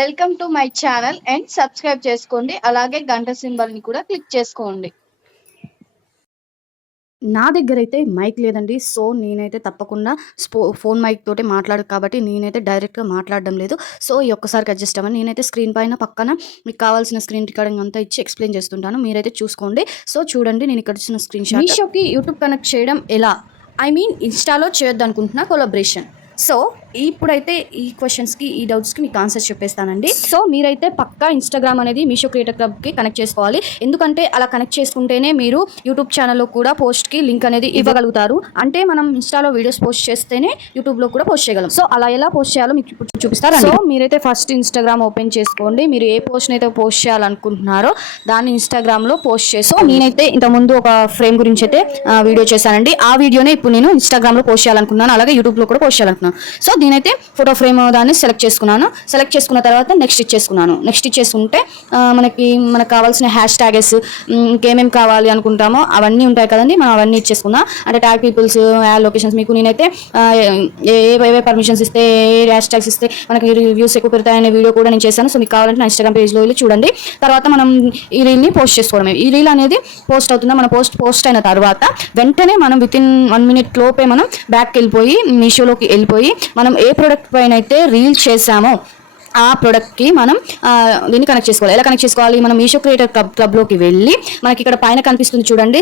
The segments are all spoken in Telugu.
Welcome to my channel and subscribe చేసుకోండి. అలాగే గంట సింబల్ని కూడా క్లిక్ చేసుకోండి. నా దగ్గరైతే మైక్ లేదండి. సో నేనైతే తప్పకుండా ఫోన్ మైక్ తోటే మాట్లాడు కాబట్టి నేనైతే డైరెక్ట్గా మాట్లాడడం లేదు. సో ఈ ఒక్కసారికి అడ్జస్ట్ అవ్వండి. నేనైతే స్క్రీన్ పైన పక్కన మీకు కావాల్సిన స్క్రీన్ రికార్డింగ్ అంతా ఇచ్చి ఎక్స్ప్లెయిన్ చేస్తుంటాను. మీరైతే చూసుకోండి. సో చూడండి, నేను ఇక్కడ ఇచ్చిన స్క్రీన్ షాట్. మీషోకి యూట్యూబ్ కనెక్ట్ చేయడం ఎలా, ఇన్స్టాలో చేయొద్దు అనుకుంటున్నా కొలాబరేషన్. సో ఇప్పుడైతే ఈ క్వశ్చన్స్కి, ఈ డౌట్స్కి మీకు ఆన్సర్ చెప్పేస్తానండి. సో మీరైతే పక్కా ఇన్స్టాగ్రామ్ అనేది మీషో క్రియేటర్ క్లబ్కి కనెక్ట్ చేసుకోవాలి. ఎందుకంటే అలా కనెక్ట్ చేసుకుంటేనే మీరు యూట్యూబ్ ఛానల్లో కూడా పోస్ట్కి లింక్ అనేది ఇవ్వగలుగుతారు. అంటే మనం ఇన్స్టాలో వీడియోస్ పోస్ట్ చేస్తేనే యూట్యూబ్లో కూడా పోస్ట్ చేయగలం. సో అలా ఎలా పోస్ట్ చేయాలో మీకు ఇప్పుడు చూపిస్తారు. సో మీరైతే ఫస్ట్ ఇన్స్టాగ్రామ్ ఓపెన్ చేసుకోండి. మీరు ఏ పోస్ట్ని అయితే పోస్ట్ చేయాలనుకుంటున్నారో దాన్ని ఇన్స్టాగ్రామ్లో పోస్ట్ చేసి, నేనైతే ఇంతకుముందు ఒక ఫ్రేమ్ గురించి అయితే వీడియో చేశానండి. ఆ వీడియోనే ఇప్పుడు నేను ఇన్స్టాగ్రామ్లో పోస్ట్ చేయాలనుకున్నాను, అలాగే యూట్యూబ్లో కూడా పోస్ట్ చేయాలనుకున్నాను. సో నేనైతే ఫోటో ఫ్రేమ్ దాన్ని సెలెక్ట్ చేసుకున్న తర్వాత నెక్స్ట్ ఇచ్చేసుకుంటే మనకు కావాల్సిన హ్యాష్ ట్యాగెస్, ఇంకేమేమి కావాలి అనుకుంటామో అవన్నీ ఉంటాయి కదండి. మనం అవన్నీ ఇచ్చేసుకుందాం. అంటే ట్యాగ్ పీపుల్స్, యాడ్ లొకేషన్స్, మీకు నేనైతే ఏవే పర్మిషన్స్ ఇస్తే, ఏ హ్యాష్ ట్యాగ్స్ ఇస్తే మనకి వ్యూస్ ఎక్కువ పెడతాయనే వీడియో కూడా నేను చేశాను. సో మీకు కావాలంటే నా ఇన్స్టాగ్రామ్ పేజ్లో వెళ్ళి చూడండి. తర్వాత మనం ఈ రీల్ని పోస్ట్ చేసుకోవడమే. ఈ రీల్ అనేది పోస్ట్ అవుతుందా, మన పోస్ట్ అయిన తర్వాత వెంటనే మనం వితిన్ 1 minute లోపే మనం బ్యాక్కి వెళ్ళిపోయి మీషోలోకి వెళ్ళిపోయి మనం ఏ ప్రోడక్ట్ పైన అయితే రీల్ చేసామో ఆ ప్రోడక్ట్కి మనం దీన్ని కనెక్ట్ చేసుకోవాలి. ఎలా కనెక్ట్ చేసుకోవాలి? మనం మీషో క్రియేటర్ క్లబ్లోకి వెళ్ళి మనకి ఇక్కడ పైన కనిపిస్తుంది చూడండి,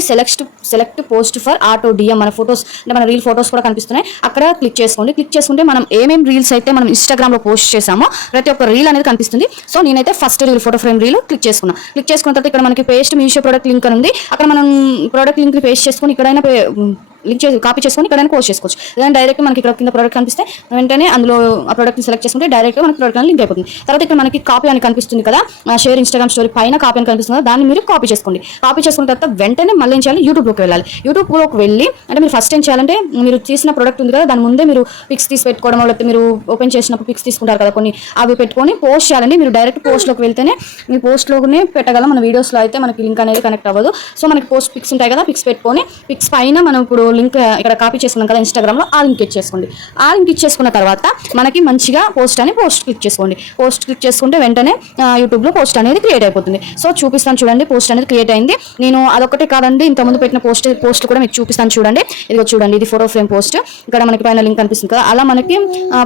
select post for auto DM. మన ఫొటోస్ అంటే మన రీల్ ఫొటోస్ కూడా కనిపిస్తున్నాయి. అక్కడ క్లిక్ చేసుకోండి. క్లిక్ చేసుకుంటే మనం ఏమేమి రీల్స్ అయితే మనం ఇన్స్టాగ్రామ్లో పోస్ట్ చేసామో ప్రతి ఒక్క రీల్ అనేది కనిపిస్తుంది. సో నేనైతే first reel, photo frame reel click చేసుకున్న తర్వాత ఇక్కడ మనకి పేస్ట్ మీషో ప్రోడక్ట్ లింక్ అని ఉంది. అక్కడ మనం ప్రోడక్ట్ లింక్ని పేస్ట్ చేసుకొని ఇక్కడైనా లింక్ చేసి కాపీ చేసుకొని ఇక్కడైనా పోస్ట్ చేసుకోవచ్చు. లేదంటే డైరెక్ట్ మనకి ఇక్కడ కింద ప్రోడక్ట్ కనిపిస్తే వెంటనే అందులో ఆ ప్రోడక్ట్ని సెలెక్ట్ చేసుకుంటే డైరెక్ట్గా మనకి ప్రోడక్ట్ లింక్ అయిపోతుంది. తర్వాత ఇక్కడ మనకి కాపీ అని కనిపిస్తుంది కదా, షేర్ ఇన్స్టాగ్రామ్ స్టోరీ పైన కాపీ అని కనిపిస్తుంది కదా, దాన్ని మీరు కాపీ చేసుకోండి. కాపీ చేసుకున్న తర్వాత వెంటనే మళ్ళీ ఏం చేయాలి, యూట్యూబ్లోకి వెళ్ళాలి. యూట్యూబ్లోకి వెళ్ళి అంటే మీరు ఫస్ట్ ఏం చేయాలంటే, మీరు తీసిన ప్రోడక్ట్ ఉంది కదా దాని ముందే మీరు పిక్స్ తీసి పెట్టుకోవడం, లేకపోతే మీరు ఓపెన్ చేసినప్పుడు పిక్స్ తీసుకుంటారు కదా కొన్ని, అవి పెట్టుకొని పోస్ట్ చేయాలండి. మీరు డైరెక్ట్ పోస్ట్లోకి వెళ్తేనే మీ పోస్ట్లోనే పెట్టగలం. మన వీడియోస్లో అయితే మనకి లింక్ అనేది కనెక్ట్ అవ్వదు. సో మనకి పోస్ట్ పిక్స్ ఉంటాయి కదా, పిక్స్ పెట్టుకొని పిక్స్ పైన మనం ఇప్పుడు లింక్ ఇక్కడ కాపీ చేసుకున్నాం కదా ఇన్స్టాగ్రామ్లో, ఆ లింక్ ఇచ్చేసుకోండి. ఆ లింక్ ఇచ్చేసుకున్న తర్వాత మనకి మంచిగా పోస్ట్ క్లిక్ చేసుకోండి. పోస్ట్ క్లిక్ చేసుకుంటే వెంటనే యూట్యూబ్లో పోస్ట్ అనేది క్రియేట్ అయిపోతుంది. సో చూపిస్తాను చూడండి, పోస్ట్ అనేది క్రియేట్ అయింది. నేను అదొకటే కాదండి, ఇంతకుముందు పెట్టిన పోస్ట్ కూడా మీకు చూపిస్తాను చూడండి. ఇదిగో చూడండి, ఇది ఫోటో ఫ్రేమ్ పోస్ట్. ఇక్కడ మనకి పైన లింక్ కనిపిస్తుంది కదా, అలా మనకి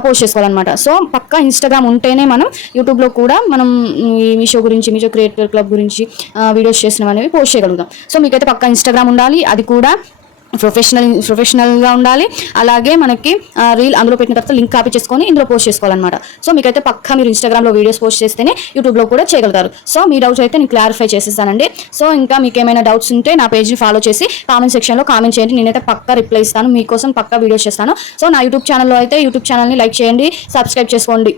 పోస్ట్ చేసుకోవాలన్నమాట. సో పక్కా ఇన్స్టాగ్రామ్ ఉంటేనే మనం యూట్యూబ్లో కూడా మనం ఈ మీషో క్రియేటర్ క్లబ్ గురించి వీడియోస్ చేసినవి అనేవి పోస్ట్ చేయగలుగుతాం. సో మీకైతే పక్కా ఇన్స్టాగ్రామ్ ఉండాలి, అది కూడా ప్రొఫెషనల్గా ఉండాలి. అలాగే మనకి రీల్ అందులో పెట్టిన తర్వాత లింక్ కాపీ చేసుకొని ఇందులో పోస్ట్ చేసుకోవాలన్నమాట. సో మీకైతే పక్కా మీరు ఇన్స్టాగ్రామ్లో వీడియోస్ పోస్ట్ చేస్తేనే యూట్యూబ్లో కూడా చేయగలుగుతారు. సో మీ డౌట్స్ అయితే నేను క్లారిఫై చేసేస్తానండి. సో ఇంకా మీకు ఏమైనా డౌట్స్ ఉంటే నా పేజ్ని ఫాలో చేసి కామెంట్ సెక్షన్లో కామెంట్ చేయండి. నేనైతే పక్కా రిప్లై ఇస్తాను, మీకోసం పక్కా వీడియోస్ చేస్తాను. సో నా యూట్యూబ్ ఛానల్లో అయితే యూట్యూబ్ ఛానల్ని లైక్ చేయండి, సబ్స్క్రైబ్ చేసుకోండి.